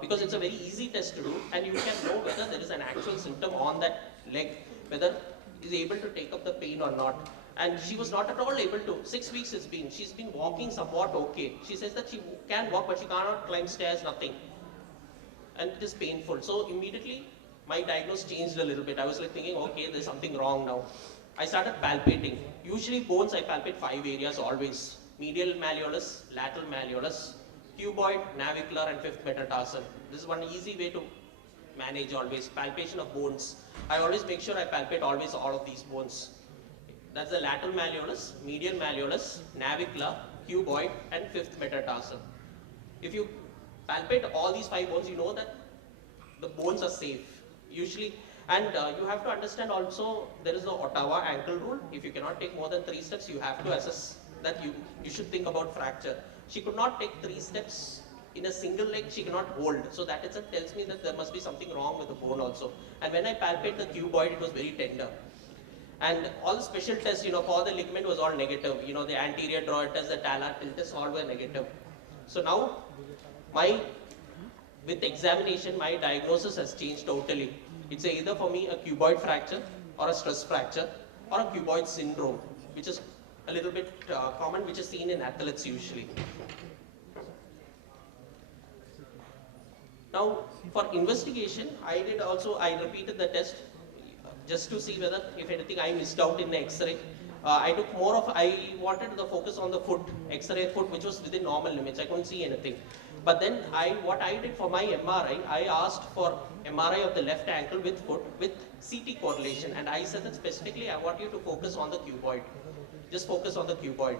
because it's a very easy test to do, and you can know whether there is an actual symptom on that leg, whether it is able to take up the pain or not. And she was not at all able to. 6 weeks it's been. She's been walking somewhat okay. She says that she can walk, but she cannot climb stairs, nothing. And it is painful. So immediately my diagnosis changed a little bit. I was like thinking, okay, there's something wrong now. I started palpating. Usually bones, I palpate 5 areas always. Medial malleolus, lateral malleolus, cuboid, navicular, and fifth metatarsal. This is one easy way to manage always. Palpation of bones. I always make sure I palpate always all of these bones. That's the lateral malleolus, medial malleolus, navicular, cuboid, and fifth metatarsal. If you palpate all these 5 bones, you know that the bones are safe. Usually, and you have to understand also, there is the Ottawa ankle rule. If you cannot take more than 3 steps, you have to assess that you should think about fracture. She could not take 3 steps in a single leg, she cannot hold. So that itself tells me that there must be something wrong with the bone also. And when I palpate the cuboid, it was very tender. And all the special tests, for the ligament was all negative. The anterior drawer test, the talar tilt test, all were negative. So now, with examination, my diagnosis has changed totally. It's either for me a cuboid fracture or a stress fracture or a cuboid syndrome, which is a little bit common, which is seen in athletes usually. Now, for investigation, I repeated the test just to see whether, if anything, I missed out in the X-ray. I wanted the focus on the foot, X-ray foot, which was within normal limits. I couldn't see anything. But then what I did for my MRI, I asked for MRI of the left ankle with foot with CT correlation. And I said that specifically, I want you to focus on the cuboid. Just focus on the cuboid.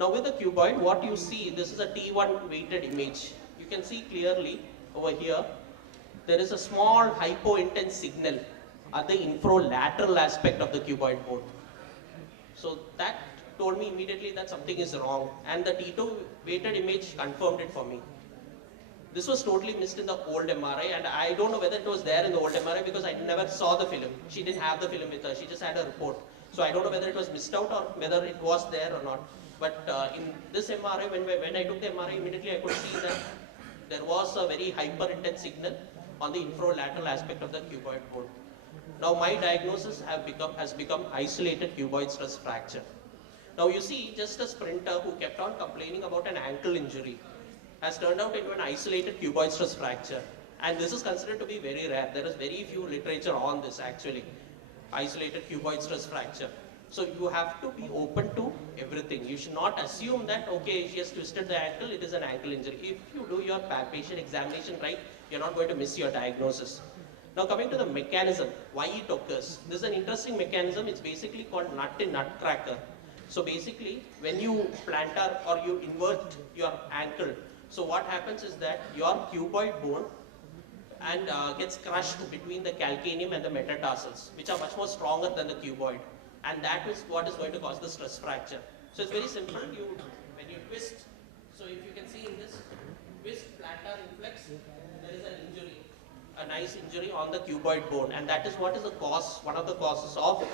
Now with the cuboid, what you see, this is a T1 weighted image. You can see clearly over here, there is a small hypo-intense signal at the infralateral aspect of the cuboid bone. So that told me immediately that something is wrong, and the T2 weighted image confirmed it for me. This was totally missed in the old MRI, and I don't know whether it was there in the old MRI because I never saw the film. She didn't have the film with her, she just had a report. So I don't know whether it was missed out or whether it was there or not. But in this MRI, when I took the MRI, immediately I could see that there was a very hyper intense signal on the infralateral aspect of the cuboid bone. Now my diagnosis has become isolated cuboid stress fracture. Now you see, just a sprinter who kept on complaining about an ankle injury has turned out into an isolated cuboid stress fracture. And this is considered to be very rare. There is very few literature on this actually, isolated cuboid stress fracture. So you have to be open to everything. You should not assume that, okay, she has twisted the ankle, it is an ankle injury. If you do your patient examination right, you're not going to miss your diagnosis. Now coming to the mechanism, why it occurs. This is an interesting mechanism. It's basically called nut-in-nutcracker. So basically, when you plantar or you invert your ankle, so what happens is that your cuboid bone and gets crushed between the calcaneum and the metatarsals, which are much more stronger than the cuboid. And that is what is going to cause the stress fracture. So it's very simple. When you twist, so if you can see in this, twist plantar inflex, there is an injury, a nice injury on the cuboid bone. And that is what is the cause, one of the causes of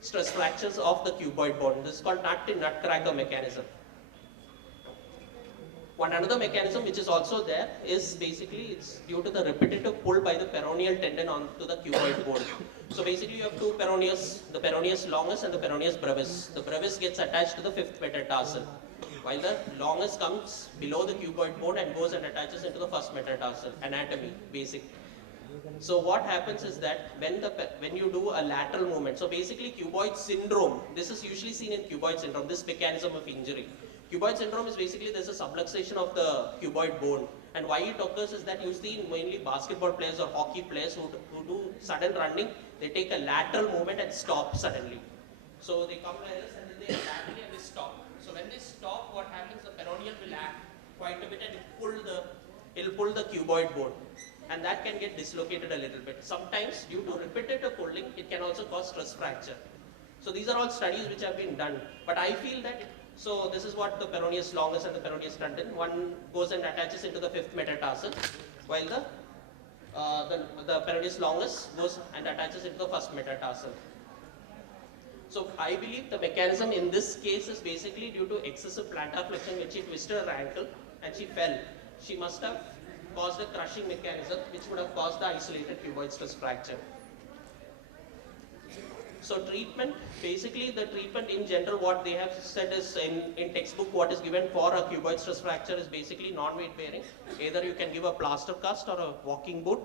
stress fractures of the cuboid bone. This is called nut-in-nutcracker mechanism. One another mechanism which is also there is basically it's due to the repetitive pull by the peroneal tendon onto the cuboid bone. So basically you have two peroneus, the peroneus longus and the peroneus brevis. The brevis gets attached to the fifth metatarsal, while the longus comes below the cuboid bone and goes and attaches into the first metatarsal. Anatomy, basic. So what happens is that when you do a lateral movement, so basically cuboid syndrome, this is usually seen in cuboid syndrome, this mechanism of injury. Cuboid syndrome is basically there's a subluxation of the cuboid bone, and why it occurs is that you see mainly basketball players or hockey players who do sudden running, they take a lateral movement and stop suddenly. So they come like this and then they laterally and they stop. So when they stop, what happens, the peroneal will act quite a bit and it'll pull the cuboid bone, and that can get dislocated a little bit. Sometimes due to repetitive pulling, it can also cause stress fracture. So these are all studies which have been done, but I feel that so this is what the peroneus longus and the peroneus tendon. One goes and attaches into the fifth metatarsal, while the peroneus longus goes and attaches into the first metatarsal. So I believe the mechanism in this case is basically due to excessive plantar flexion when she twisted her ankle and she fell. She must have caused a crushing mechanism which would have caused the isolated cuboid stress fracture. So treatment, basically the treatment in general, what they have said is in textbook, what is given for a cuboid stress fracture is basically non-weight bearing. Either you can give a plaster cast or a walking boot.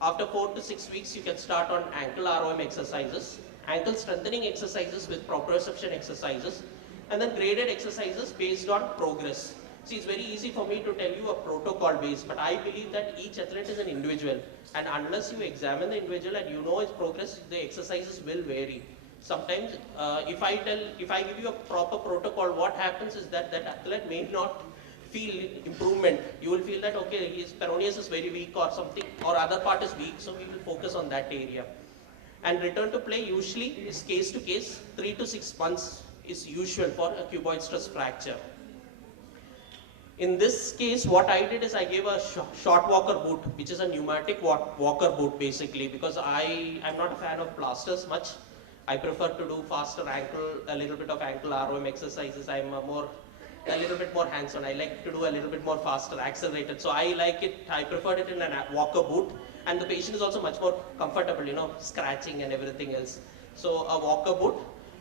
After 4 to 6 weeks, you can start on ankle ROM exercises, ankle strengthening exercises with proprioception exercises, and then graded exercises based on progress. See, it's very easy for me to tell you a protocol base, but I believe that each athlete is an individual, and unless you examine the individual and you know his progress, the exercises will vary. Sometimes, if I give you a proper protocol, what happens is that that athlete may not feel improvement. You will feel that, okay, his peroneus is very weak or something, or other part is weak, so we will focus on that area. And return to play usually is case to case. 3 to 6 months is usual for a cuboid stress fracture. In this case, what I did is I gave a short walker boot, which is a pneumatic walker boot basically, because I'm not a fan of plasters much. I prefer to do faster ankle, a little bit of ankle ROM exercises. I'm a little bit more hands-on. I like to do a little bit more faster, accelerated. So I like it, I preferred it in a walker boot. And the patient is also much more comfortable, you know, scratching and everything else. So a walker boot.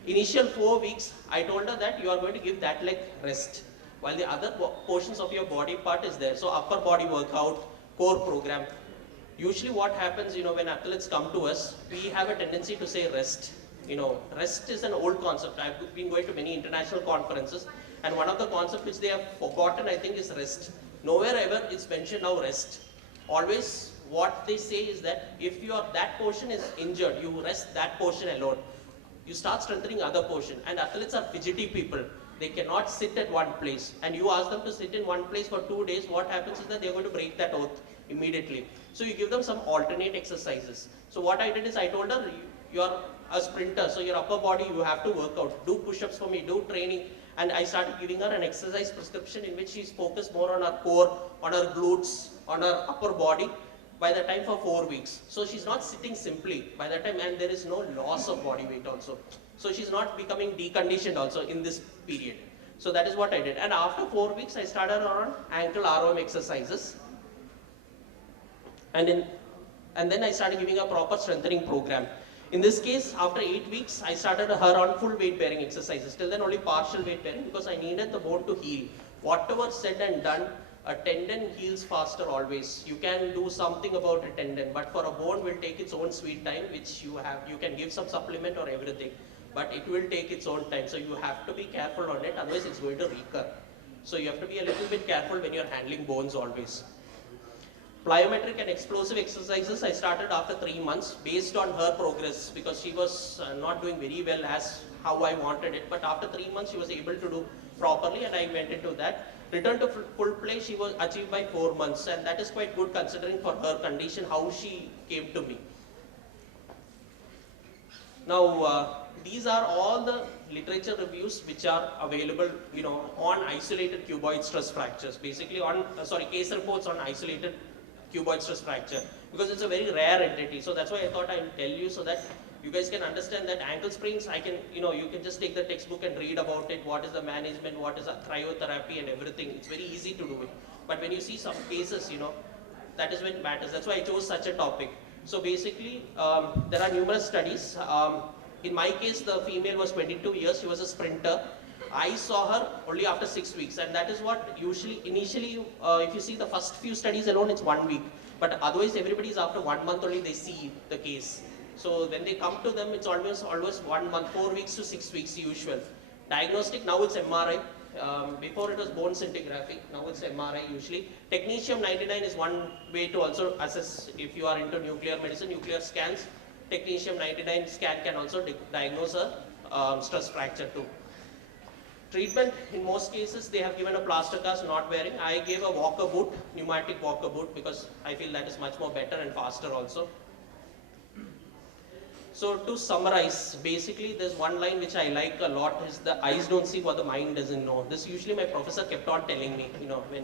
Initial 4 weeks, I told her that you are going to give that leg rest, while the other portions of your body part is there. So upper body workout, core program. Usually what happens, you know, when athletes come to us, we have a tendency to say rest. You know, rest is an old concept. I've been going to many international conferences, and one of the concepts which they have forgotten, I think, is rest. Nowhere ever is mentioned now rest. Always what they say is that if that portion is injured, you rest that portion alone. You start strengthening other portion, and athletes are fidgety people. They cannot sit at one place, and you ask them to sit in one place for 2 days, what happens is that they're going to break that oath immediately. So you give them some alternate exercises. So what I did is I told her, you're a sprinter, so your upper body you have to work out. Do push-ups for me, do training, And I started giving her an exercise prescription in which she's focused more on her core, on her glutes, on her upper body by the time for 4 weeks. So she's not sitting simply by the time, and there is no loss of body weight also. So she's not becoming deconditioned also in this period. So that is what I did. And after 4 weeks, I started her on ankle ROM exercises. And then I started giving a proper strengthening program. In this case, after 8 weeks, I started her on full weight bearing exercises. Till then only partial weight bearing because I needed the bone to heal. Whatever said and done, a tendon heals faster always. You can do something about a tendon, but for a bone will take its own sweet time, which you can give some supplement or everything, but it will take its own time. So you have to be careful on it, otherwise it's going to recur. So you have to be a little bit careful when you're handling bones always. Plyometric and explosive exercises I started after 3 months based on her progress because she was not doing very well as how I wanted it. But after 3 months she was able to do properly and I went into that. Return to full play she was achieved by 4 months and that is quite good considering for her condition how she came to me. Now these are all the literature reviews which are available, on isolated cuboid stress fractures. Basically case reports on isolated cuboid stress fracture because it's a very rare entity. So that's why I thought I will tell you so that you guys can understand that ankle sprains, you can just take the textbook and read about it, what is the management, what is cryotherapy and everything. It's very easy to do it. But when you see some cases, that is when it matters. That's why I chose such a topic. So basically, there are numerous studies. In my case, the female was 22 years. She was a sprinter. I saw her only after 6 weeks, and that is what initially, if you see the first few studies alone, it's 1 week. But otherwise, everybody is after 1 month only they see the case. So when they come to them, it's almost 1 month, 4 weeks to 6 weeks usual. Diagnostic, now it's MRI. Before it was bone scintigraphy, now it's MRI usually. Technetium-99 is one way to also assess if you are into nuclear medicine, nuclear scans. Technetium-99 scan can also diagnose a stress fracture too. Treatment, in most cases, they have given a plaster cast, not wearing. I gave a walker boot, pneumatic walker boot, because I feel that is much more better and faster also. So to summarize, basically there's one line which I like a lot is the eyes don't see what the mind doesn't know. This usually my professor kept on telling me, when,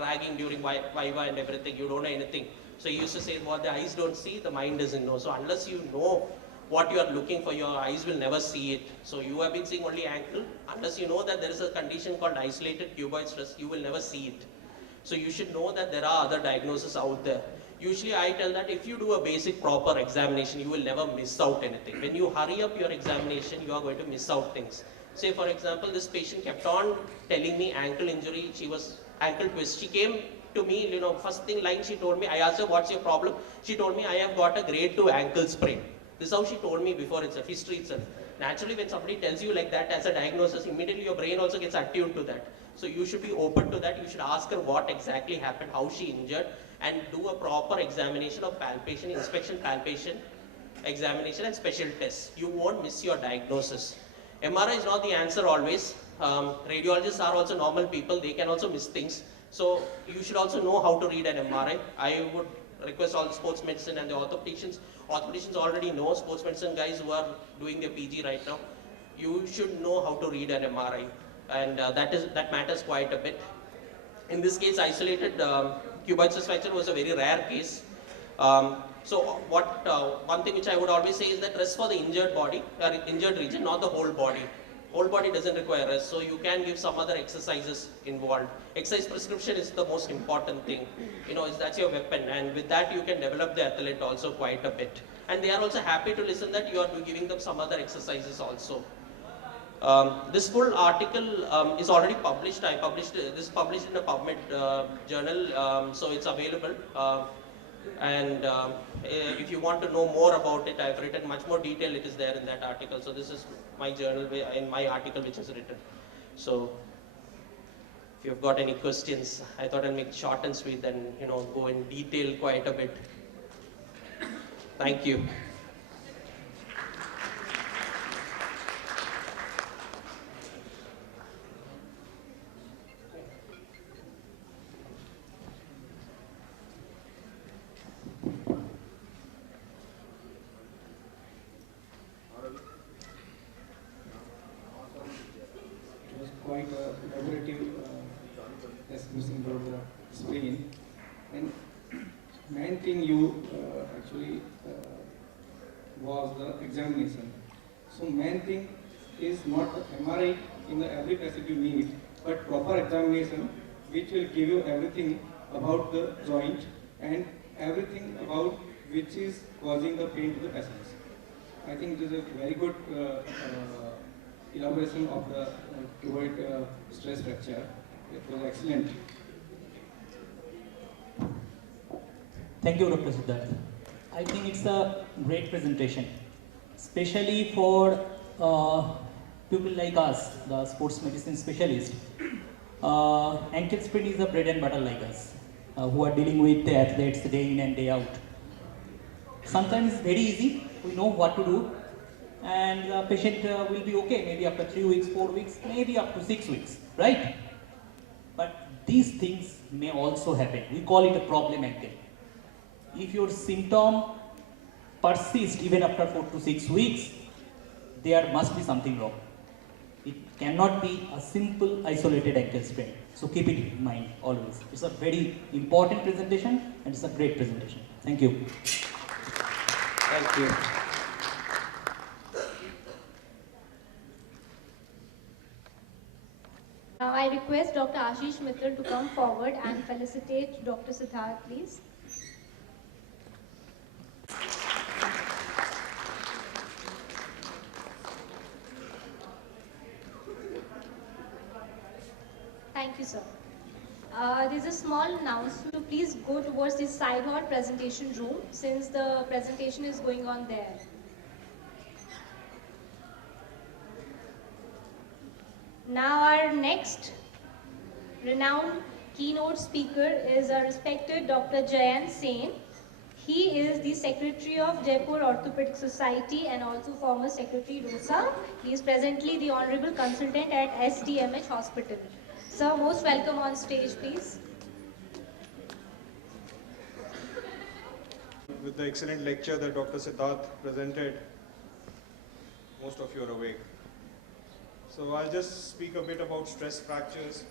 ragging during Viva and everything, you don't know anything. So he used to say what the eyes don't see, the mind doesn't know. So unless you know what you are looking for, your eyes will never see it. So you have been seeing only ankle. Unless you know that there is a condition called isolated cuboid stress, you will never see it. So you should know that there are other diagnoses out there. Usually I tell that if you do a basic proper examination, you will never miss out anything. When you hurry up your examination, you are going to miss out things. Say for example, this patient kept on telling me ankle injury, she was ankle twist. She came to me, first thing line she told me, I asked her what's your problem? She told me I have got a grade 2 ankle sprain. This is how she told me before itself, history itself. Naturally when somebody tells you like that as a diagnosis, immediately your brain also gets attuned to that. So you should be open to that. You should ask her what exactly happened, how she injured, and do a proper examination of palpation, inspection, palpation, examination and special tests. You won't miss your diagnosis. MRI is not the answer always. Radiologists are also normal people. They can also miss things. So you should also know how to read an MRI. I would request all the sports medicine and the orthopedicians. Orthopedicians already know, sports medicine guys who are doing their PG right now. You should know how to read an MRI. And that matters quite a bit. In this case, isolated cuboid stress fracture was a very rare case. So one thing which I would always say is that rest for the injured body, or injured region, not the whole body. Whole body doesn't require rest, so you can give some other exercises involved. Exercise prescription is the most important thing. That's your weapon, and with that you can develop the athlete also quite a bit. And they are also happy to listen that you are giving them some other exercises also. This full article is already published. I published this published in a PubMed journal, so it's available. And if you want to know more about it, I've written much more detail. It is there in that article. So this is my journal in my article which is written. So if you've got any questions, I thought I'd make it short and sweet, and go in detail quite a bit. Thank you. operative as missing about the spleen. And main thing you actually was the examination. So main thing is not the MRI in the every patient you need, but proper examination which will give you everything about the joint and everything about which is causing the pain to the patients. I think this is a very good elaboration of the cuboid stress fracture. It was excellent. Thank you, Dr. Siddharth. I think it's a great presentation, especially for people like us, the sports medicine specialists. Ankle sprain is the bread and butter like us, who are dealing with the athletes day in and day out. Sometimes it's very easy, we know what to do, and the patient will be okay, maybe after 3 weeks, 4 weeks, maybe up to 6 weeks, right? But these things may also happen. We call it a problem ankle. If your symptom persists even after 4 to 6 weeks, there must be something wrong. It cannot be a simple isolated ankle sprain. So keep it in mind always. It's a very important presentation and it's a great presentation. Thank you. Thank you. Now I request Dr. Ashish Mittal to come forward and felicitate Dr. Siddharth, please. Thank you, sir. There's a small announcement, so please go towards the side hall presentation room since the presentation is going on there. Now our next renowned keynote speaker is our respected Dr. Jayant Sen. He is the Secretary of Jaipur Orthopedic Society and also former Secretary ROSA. He is presently the Honorable Consultant at SDMH Hospital. Sir, most welcome on stage, please. With the excellent lecture that Dr. Siddharth presented, most of you are awake. So I'll just speak a bit about stress fractures.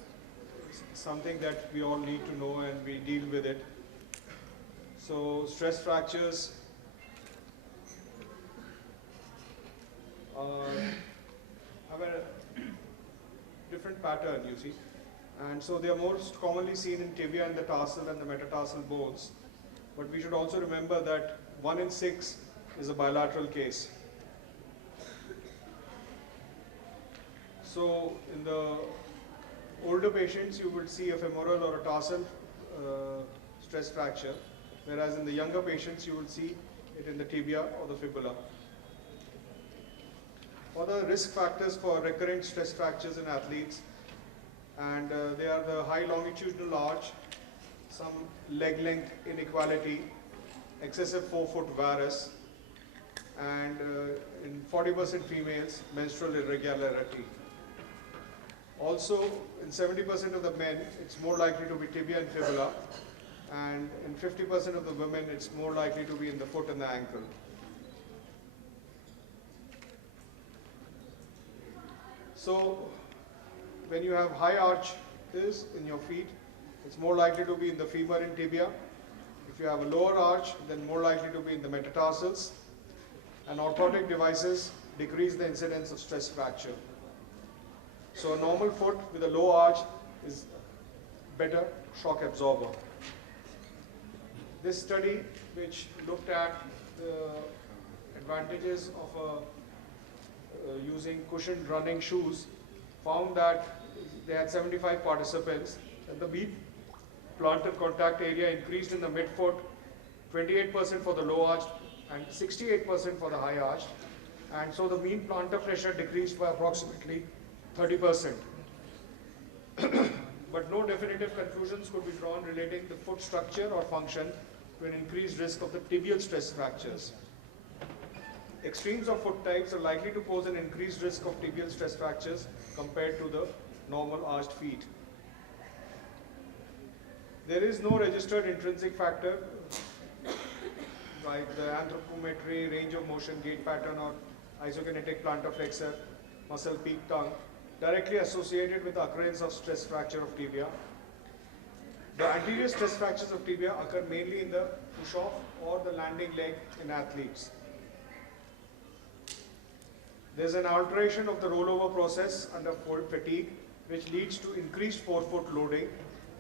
It's something that we all need to know and we deal with it. So stress fractures have a different pattern, you see. And so they are most commonly seen in tibia and the tarsal and the metatarsal bones. But we should also remember that 1 in 6 is a bilateral case. So in the older patients, you would see a femoral or a tarsal stress fracture, whereas in the younger patients, you would see it in the tibia or the fibula. Other risk factors for recurrent stress fractures in athletes, and they are the high longitudinal arch, some leg length inequality, excessive forefoot varus, and in 40% females, menstrual irregularity. Also, in 70% of the men, it's more likely to be tibia and fibula, and in 50% of the women, it's more likely to be in the foot and the ankle. So, when you have high arches in your feet, it's more likely to be in the femur and tibia. If you have a lower arch, then more likely to be in the metatarsals. And orthotic devices decrease the incidence of stress fracture. So a normal foot with a low arch is better shock absorber. This study, which looked at the advantages of using cushioned running shoes, found that they had 75 participants and the mean plantar contact area increased in the midfoot, 28% for the low arch and 68% for the high arch. And so the mean plantar pressure decreased by approximately 30%. But no definitive conclusions could be drawn relating the foot structure or function to an increased risk of the tibial stress fractures. Extremes of foot types are likely to pose an increased risk of tibial stress fractures compared to the normal arched feet. There is no registered intrinsic factor like the anthropometry, range of motion, gait pattern, or isokinetic plantar flexor, muscle peak tongue directly associated with the occurrence of stress fracture of tibia. The anterior stress fractures of tibia occur mainly in the push-off or the landing leg in athletes. There is an alteration of the rollover process under fatigue, which leads to increased forefoot loading,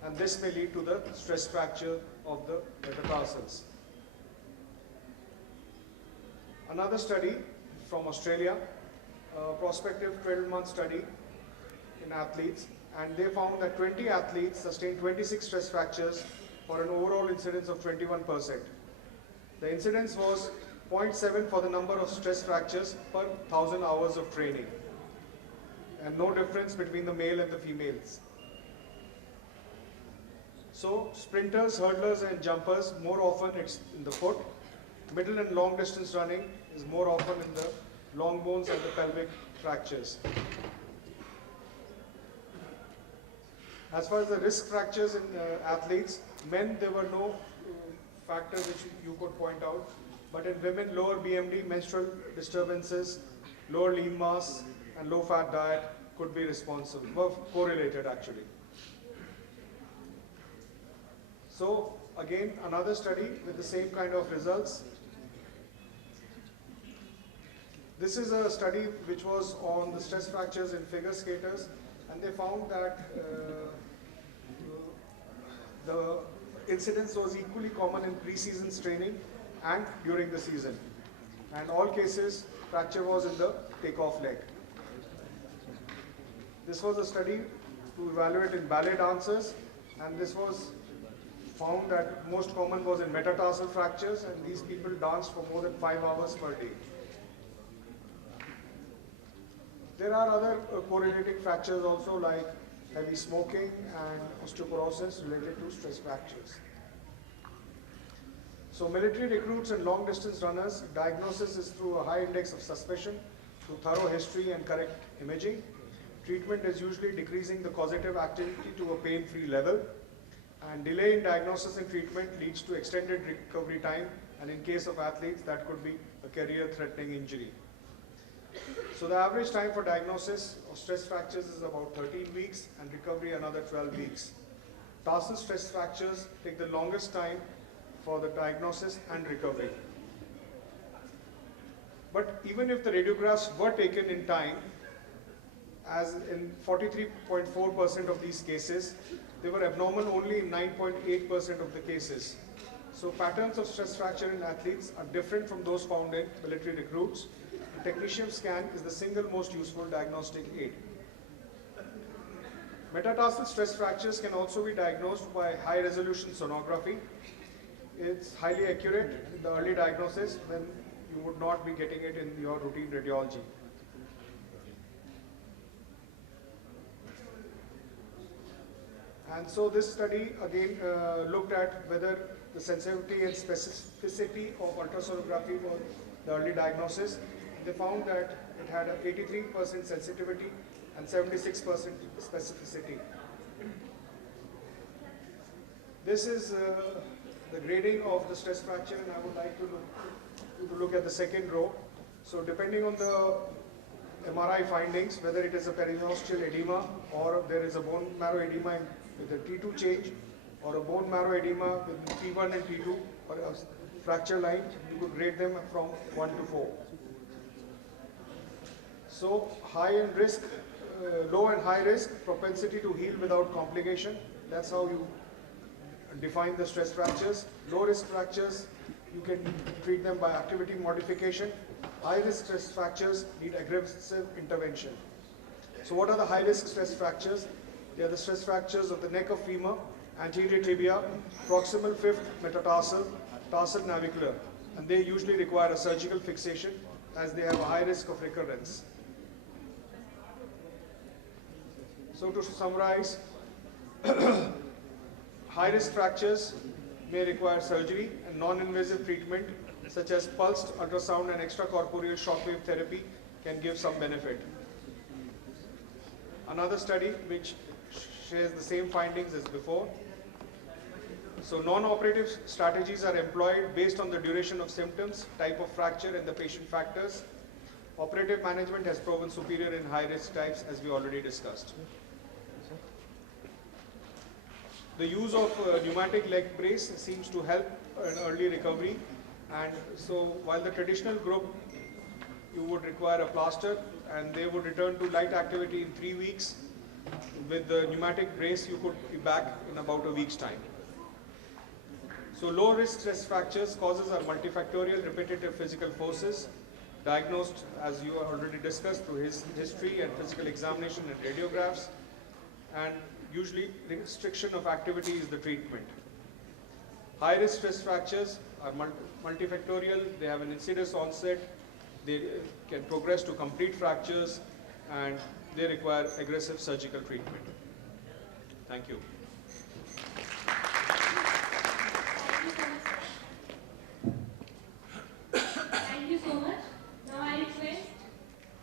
and this may lead to the stress fracture of the metatarsals. Another study from Australia, a prospective 12-month study in athletes, and they found that 20 athletes sustained 26 stress fractures for an overall incidence of 21%. The incidence was 0.7 for the number of stress fractures per 1,000 hours of training, and no difference between the male and the females. So sprinters, hurdlers and jumpers, more often it's in the foot. Middle and long distance running is more often in the long bones and the pelvic fractures. As far as the risk fractures in athletes, men there were no factors which you could point out, but in women lower BMD, menstrual disturbances, lower lean mass and low fat diet could be responsible, were correlated actually. So again another study with the same kind of results. This is a study which was on the stress fractures in figure skaters, and they found that the incidence was equally common in pre-season training and during the season. And all cases, fracture was in the takeoff leg. This was a study to evaluate in ballet dancers, and this was found that most common was in metatarsal fractures, and these people danced for more than 5 hours per day. There are other correlating fractures also, like heavy smoking and osteoporosis related to stress fractures. So military recruits and long distance runners, diagnosis is through a high index of suspicion, through thorough history and correct imaging. Treatment is usually decreasing the causative activity to a pain-free level, and delay in diagnosis and treatment leads to extended recovery time, and in case of athletes that could be a career-threatening injury. So the average time for diagnosis of stress fractures is about 13 weeks and recovery another 12 weeks. Tarsal stress fractures take the longest time for the diagnosis and recovery. But even if the radiographs were taken in time, as in 43.4% of these cases, they were abnormal only in 9.8% of the cases. So patterns of stress fracture in athletes are different from those found in military recruits. The technetium scan is the single most useful diagnostic aid. Metatarsal stress fractures can also be diagnosed by high-resolution sonography. It's highly accurate in the early diagnosis when you would not be getting it in your routine radiology. And so this study again looked at whether the sensitivity and specificity of ultrasonography for the early diagnosis. They found that it had an 83% sensitivity and 76% specificity. This is the grading of the stress fracture, and I would like to look at the second row. So depending on the MRI findings, whether it is a periosteal edema or there is a bone marrow edema with a T2 change, or a bone marrow edema with T1 and T2 or a fracture line, you could grade them from 1 to 4. So high and risk, low and high risk, propensity to heal without complication. That's how you define the stress fractures. Low risk fractures, you can treat them by activity modification. High risk stress fractures need aggressive intervention. So what are the high risk stress fractures? They are the stress fractures of the neck of femur, anterior tibia, proximal fifth metatarsal, tarsal navicular, and they usually require a surgical fixation as they have a high risk of recurrence. So to summarize, high-risk fractures may require surgery, and non-invasive treatment such as pulsed ultrasound and extracorporeal shockwave therapy can give some benefit. Another study which shares the same findings as before. So non-operative strategies are employed based on the duration of symptoms, type of fracture and the patient factors. Operative management has proven superior in high-risk types, as we already discussed. The use of pneumatic leg brace seems to help in early recovery, and so while the traditional group, you would require a plaster and they would return to light activity in 3 weeks. With the pneumatic brace, you could be back in about a week's time. So low risk stress fractures causes are multifactorial repetitive physical forces, diagnosed as you already discussed through his history and physical examination and radiographs, and usually restriction of activity is the treatment. High risk stress fractures are multifactorial, they have an insidious onset, they can progress to complete fractures, and they require aggressive surgical treatment. Thank you. Thank you so much. Now I request.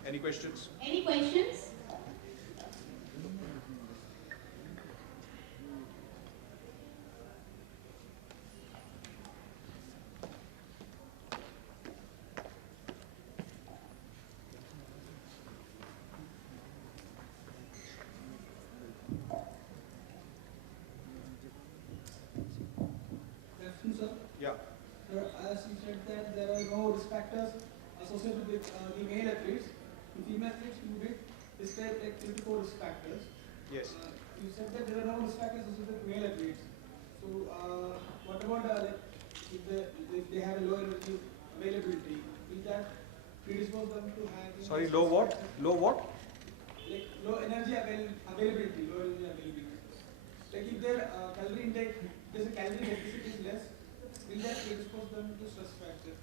Any questions? Any questions? Sir? Yeah. Sir, as you said that there are no risk factors associated with the male athletes. In female athletes, you did describe like 3 to 4 risk factors. Yes. You said that there are no risk factors associated with male athletes. So, what about like if they have a low energy availability, will that predispose them to having? Sorry, low what? Low what? Like low energy availability, low energy availability. Like if their calorie intake, there's a calorie deficit is less, will that predispose them to stress fracture?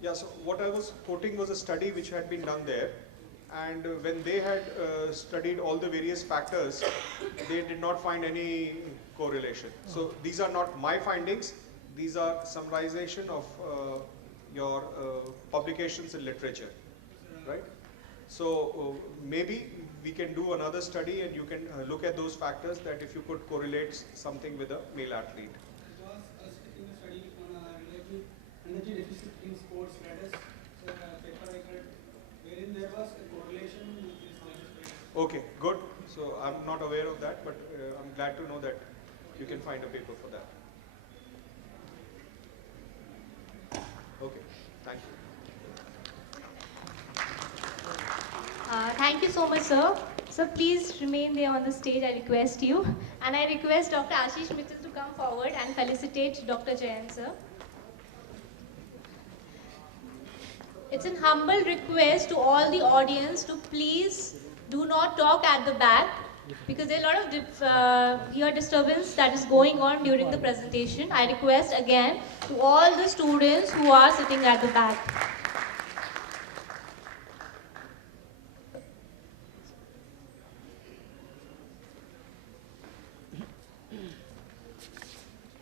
Yeah, so what I was quoting was a study which had been done there, and when they had studied all the various factors, they did not find any correlation. So these are not my findings, these are summarization of your publications in literature, right? So maybe we can do another study and you can look at those factors that if you could correlate something with a male athlete. There was a study on energy deficit in sports, that is paper record, wherein there was a correlation with this. Okay, good. So I'm not aware of that, but I'm glad to know that you can find a paper for that. Okay, thank you. Thank you so much, sir. So please remain there on the stage, I request you. And I request Dr. Ashish Mittal to come forward and felicitate Dr. Jayan, sir. It's an humble request to all the audience to please do not talk at the back, because there are a lot of ear disturbance that is going on during the presentation. I request again to all the students who are sitting at the back.